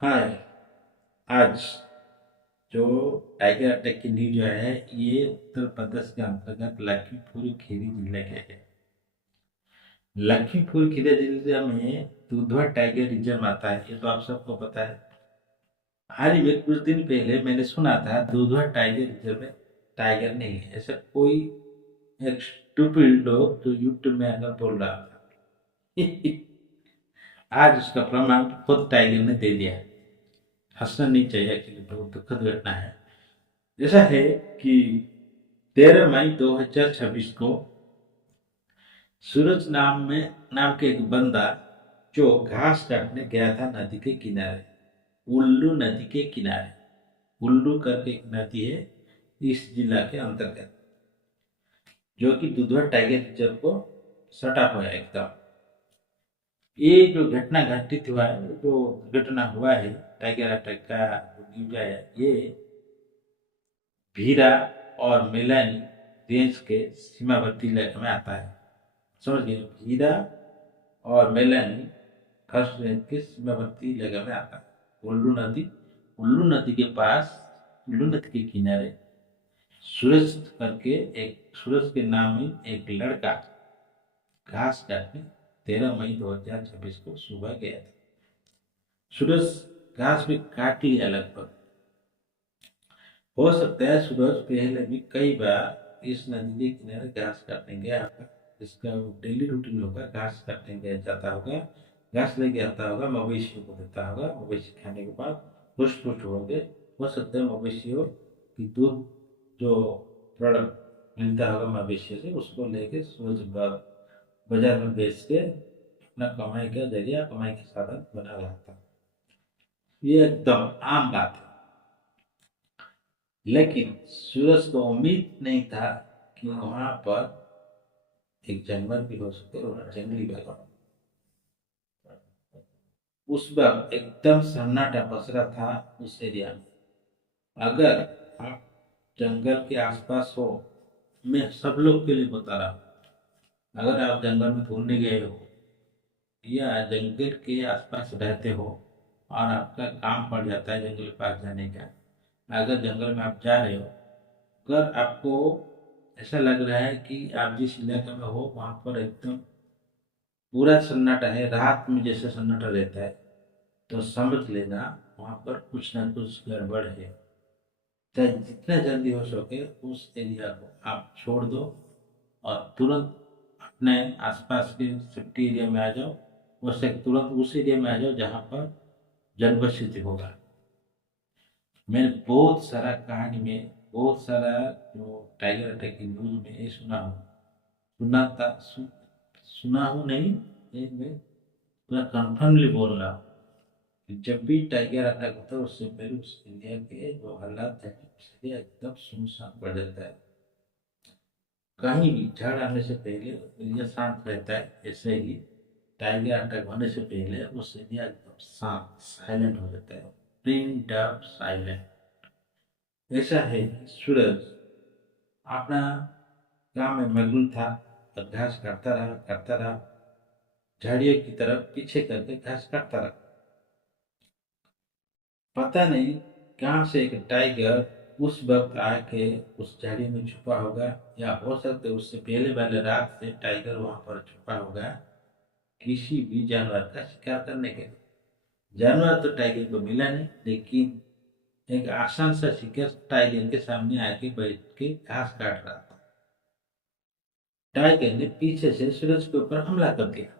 हाँ, आज जो टाइगर अटैक की न्यूज जो है ये उत्तर प्रदेश के अंतर्गत लखीमपुर खीरी जिले के है। लखीमपुर खीरी जिले में दुधवा टाइगर रिजर्व आता है, ये तो आप सबको पता है। हाल ही में कुछ दिन पहले मैंने सुना था दुधवा टाइगर रिजर्व में टाइगर नहीं है, ऐसा कोई एक स्टूपिड लोग जो यूट्यूब में आकर बोल रहा था। आज उसका प्रमाण खुद टाइगर ने दे दिया। हंसना नहीं चाहिए, एक्चुअली बहुत दुखद घटना है। ऐसा है कि 13 मई 2026 को सूरज नाम के एक बंदा जो घास काटने गया था नदी के किनारे, उल्लू नदी के किनारे। उल्लू करके एक नदी है इस जिला के अंतर्गत, जो कि दुधवा टाइगर रिजर्व को सटा हुआ है एकदम। ये जो घटना घटित हुआ है, जो घटना हुआ है टाइगर अटैक का न्यूज है, ये भीरा और मेलानी रेंज के सीमावर्ती इलाके में आता है। समझ गए, भीरा और मेलानी फर्स्ट रेंज के सीमावर्ती इलाके में आता है। उल्लू नदी के पास, उल्लू नदी के किनारे सूरज करके एक, सूरज के नामी एक लड़का घास काटने 13 मई 2026 को सुबह गया था। सूरज घास भी काट लिया लगभग। हो सकता है सूरज पहले भी कई बार इस नदी के किनारे घास काटने गया होगा। इसका डेली रूटीन होगा, घास काटने गया जाता होगा, घास लेके आता होगा, मवेशियों को देता होगा। मवेशी खाने के बाद पुष्ट पुष्ट हो गए। हो सकता है मवेशियों की दूध जो प्रोडक्ट मिलता होगा मवेशियों से, उसको लेके सूरज बाजार में बेच के अपना कमाई का जरिया, कमाई का साधन बना रहा था। ये एकदम आम बात है। लेकिन सूरज को उम्मीद नहीं था कि वहां पर एक जानवर भी हो सके, और जंगली जानवर। उस वक्त एकदम सन्नाटा पसरा था उस एरिया में। अगर आप जंगल के आसपास हो, मैं सब लोग के लिए बता रहा हूँ, अगर आप जंगल में घूमने गए हो या जंगल के आसपास रहते हो और आपका काम पड़ जाता है जंगल के पास जाने का, अगर जंगल में आप जा रहे हो, अगर आपको ऐसा लग रहा है कि आप जिस इलाके में हो वहां पर एकदम पूरा सन्नाटा है, रात में जैसे सन्नाटा रहता है, तो समझ लेना वहां पर कुछ ना कुछ गड़बड़ है। चाहे जितना जल्दी हो सके उस एरिया को आप छोड़ दो और तुरंत अपने आसपास के सेफ्टी एरिया में आ जाओ। उससे तुरंत उस एरिया में आ जाओ जहाँ पर जनबसती होगा। मैंने बहुत सारा कहानी में, बहुत सारा जो टाइगर अटैक की न्यूज में ये सुना हूँ नहीं, ये मैं पूरा कन्फर्मली बोल रहा हूँ कि जब भी टाइगर अटैक होता है उससे पहले उस एरिया के जो हालात है, उस एरिया एकदम सुनसान पड़ जाता है। कहीं भी झाड़ आने से पहले एरिया शांत रहता है, ऐसे ही टाइगर अटैक होने से पहले उस एरिया एकदम शांत साइलेंट हो जाता है। Print of silent. ऐसा है कि सूरज अपना काम में मग्न था और घास काटता रहा, झाड़ियों की तरफ पीछे करके घास काटता रहा। पता नहीं कहाँ से एक टाइगर उस वक्त आके उस झाड़ी में छुपा होगा, या हो सकता है उससे पहले वाले रात से टाइगर वहां पर छुपा होगा किसी भी जानवर का शिकार करने के लिए। जानवर तो टाइगर को मिला नहीं, लेकिन एक आसान सा शिकार टाइगर के सामने आके बैठ के घास काट रहा था। टाइगर ने पीछे से सूरज के ऊपर हमला कर दिया,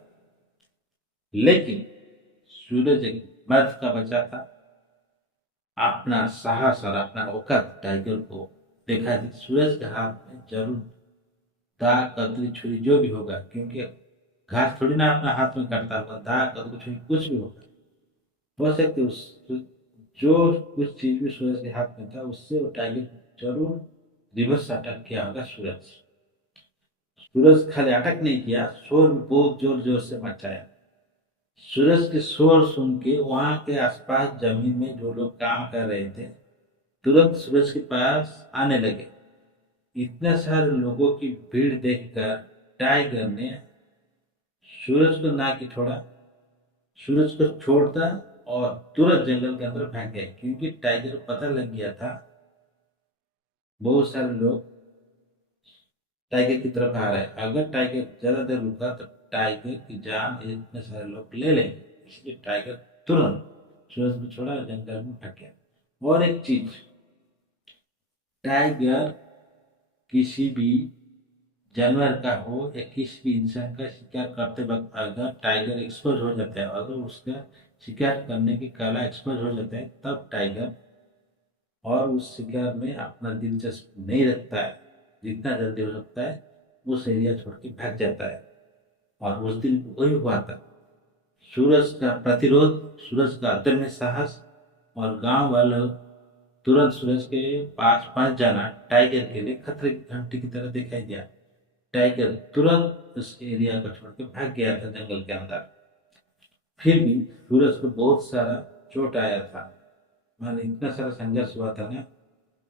लेकिन सूरज एक मर्द का बच्चा था। अपना साहस और अपना औकात टाइगर को देखा कि सूरज के हाथ में जरूर दा, कतरी, छुरी जो भी होगा, क्योंकि घास थोड़ी ना अपना हाथ में काटता होगा, दा, कतरी, छुरी कुछ भी होगा। हो सकते उस जो कुछ चीज भी सूरज के हाथ में था उससे वो टाइगर जरूर रिवर्स अटैक किया होगा सूरज। सूरज खाली अटैक नहीं किया, शोर भी बहुत जोर जोर से मचाया। सूरज के शोर सुन के वहां के आसपास जमीन में जो लोग काम कर रहे थे तुरंत सूरज के पास आने लगे। इतने सारे लोगों की भीड़ देखकर टाइगर ने सूरज को ना कि थोड़ा, सूरज को छोड़ता और तुरंत जंगल के अंदर भाग गया, क्योंकि टाइगर को पता लग गया था बहुत सारे लोग टाइगर की तरफ आ रहे हैं। अगर टाइगर ज्यादा देर रुका तो टाइगर की जान इतने सारे लोग ले लेंगे, इसलिए टाइगर तुरंत सूरज को छोड़ा और जंगल में भाग गया। और एक चीज, टाइगर किसी भी जानवर का हो या किसी भी इंसान का शिकार करते वक्त अगर टाइगर एक्सपोज हो जाता है, अगर उसका शिकार करने की कला एक्सपोज हो जाता है, तब टाइगर और उस शिकार में अपना दिलचस्प नहीं रखता है, जितना जल्दी हो सकता है उस एरिया छोड़ के भाग जाता है। और उस दिन वही हुआ था। सूरज का प्रतिरोध, सूरज का अदम्य साहस, और गांव वालों तुरंत सूरज के पास पहुंच जाना टाइगर के लिए खतरे की घंटी की तरह दिखाई दिया। टाइगर तुरंत उस एरिया को छोड़ के भाग गया था जंगल के अंदर। फिर भी सूरज को बहुत सारा चोट आया था, माने इतना सारा संघर्ष हुआ था ना।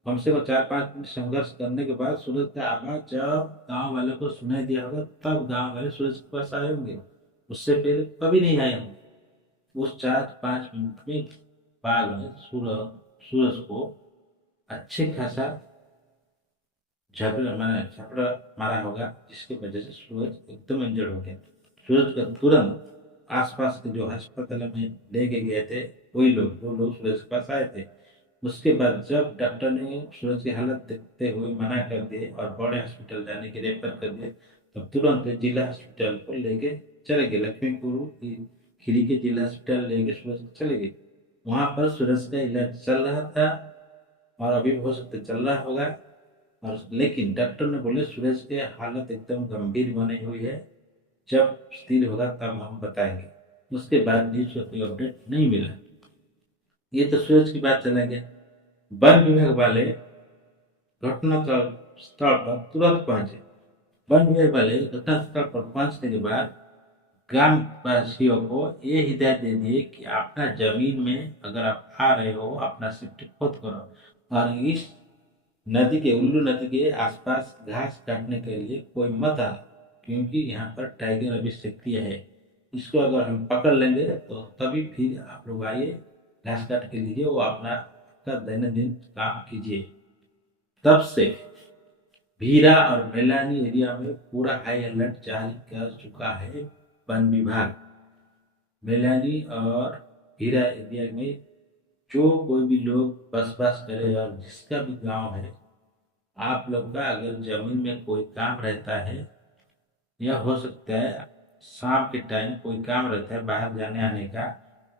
कम से कम 4-5 मिनट संघर्ष करने के बाद सूरज का आवाज जब गांव वालों को सुनाई दिया होगा, तब गांव वाले सूरज के पास आए होंगे, उससे पहले कभी नहीं आए होंगे। उस 4-5 मिनट में बाघ ने सूरज सूरज को अच्छे खासा झपड़ा मैंने झपड़ा मारा होगा, जिसकी वजह से सूरज एकदम इंजर्ड हो गया। सूरज का तुरंत आसपास के जो अस्पताल में लेके गए थे वही लोग, वो लोग सूरज के पास आए थे। उसके बाद जब डॉक्टर ने सूरज की हालत देखते हुए मना कर दिए और बड़े हॉस्पिटल जाने के रेफर कर दिए, तब तुरंत जिला हॉस्पिटल को लेके चले गए। लक्ष्मीपुर खीरी के जिला हॉस्पिटल लेके सूरज को चले गए। वहां पर सूरज का इलाज चल रहा था और अभी भी हो सकता चल रहा होगा। और लेकिन डॉक्टर ने बोले सूरज की हालत एकदम गंभीर बनी हुई है, जब स्थिर होगा तब हम बताएंगे। उसके बाद न्यूज का कोई अपडेट नहीं मिला। ये तो सूरज की बात चला गया। वन विभाग वाले घटना स्थल पर तुरंत पहुंचे। वन विभाग वाले घटना स्थल पर पहुंचने के बाद ग्राम वासियों को ये हिदायत दे दिए कि अपना जमीन में अगर आप आ रहे हो अपना सेफ्टी खोद करो, और इस नदी के उल्लू नदी के आसपास घास काटने के लिए कोई मत आना, क्योंकि यहाँ पर टाइगर अभी सक्रिय है। इसको अगर हम पकड़ लेंगे तो तभी फिर आप लोग आइए, घास काट के लीजिए, वो अपना का दैनंदिन काम कीजिए। तब से भीरा और मैलानी एरिया में पूरा हाई अलर्ट जारी कर चुका है वन विभाग। मैलानी और भीरा एरिया में जो कोई भी लोग बसवास करे और जिसका भी गांव है, आप लोग का अगर जमीन में कोई काम रहता है, या हो सकता है शाम के टाइम कोई काम रहता है बाहर जाने आने का,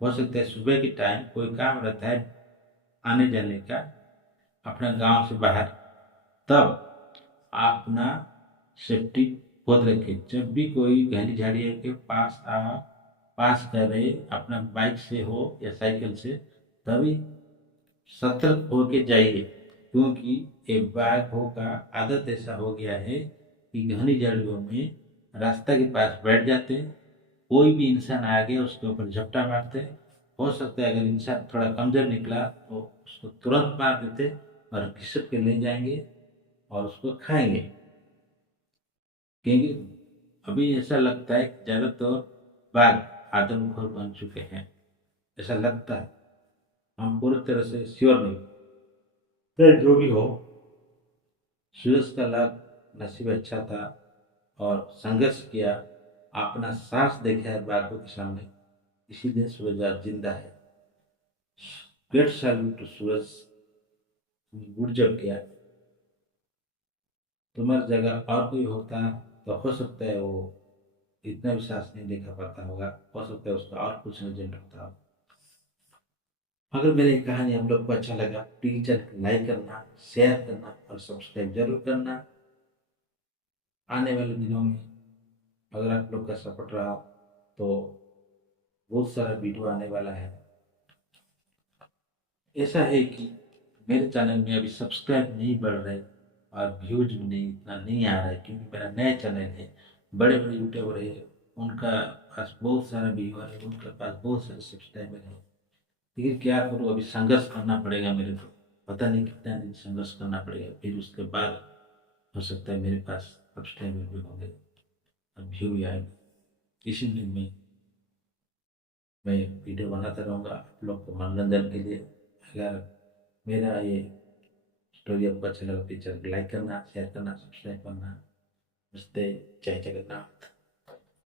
हो सकता है सुबह के टाइम कोई काम रहता है आने जाने का अपना गांव से बाहर, तब अपना सेफ्टी खुद रखें। जब भी कोई घनी झाड़ियों के पास करे, अपना बाइक से हो या साइकिल से, तभी सतर्क होके जाइए, क्योंकि एक बाघों का आदत ऐसा हो गया है कि घनी झाड़ियों में रास्ता के पास बैठ जाते, कोई भी इंसान आ गया उसके ऊपर झपटा मारते। हो सकता है अगर इंसान थोड़ा कमजोर निकला तो उसको तुरंत मार देते और घिसट के ले जाएंगे और उसको खाएंगे। क्योंकि अभी ऐसा लगता है कि ज्यादातर बाघ आदमखोर बन चुके हैं, ऐसा लगता है। हम पूरी तरह से श्योर नहीं, फिर जो भी हो, सूरज का लाभ नसीब अच्छा था और संघर्ष किया, अपना साहस देखा है बाघों के सामने, इसीलिए सूरज आज जिंदा है। Great salute to Suraj, good job किया। तुम्हारी जगह और कोई होता तो हो सकता है वो इतना भी साहस नहीं दिखा पाता होगा, हो सकता है उसका और कुछ एजेंट होता हो। अगर मेरी कहानी आप लोग को अच्छा लगा, प्लीज चैनल लाइक करना, शेयर करना और सब्सक्राइब जरूर करना। आने वाले दिनों में अगर आप लोग का सपोर्ट रहा तो बहुत सारा वीडियो आने वाला है। ऐसा है कि मेरे चैनल में अभी सब्सक्राइब नहीं बढ़ रहे और व्यूज भी नहीं इतना नहीं आ रहा है, क्योंकि मेरा नया चैनल है। बड़े बड़े यूट्यूबर है, उनका पास बहुत सारा व्यूअर है, उनके पास बहुत सारे सब्सक्राइबर है। लेकिन क्या करूँ, अभी संघर्ष करना पड़ेगा मेरे को। पता नहीं कितना दिन संघर्ष करना पड़ेगा, फिर उसके बाद हो सकता है मेरे पास सब्सक्राइबर भी होंगे और व्यू भी आएंगे। इसीलिए मैं मैं वीडियो बनाता रहूँगा आप लोग को मनोरंजन के लिए। अगर मेरा ये स्टोरी आपको अच्छा लगा, प्लीज लाइक करना, शेयर करना, सब्सक्राइब करना। नमस्ते, जय जगन्नाथ।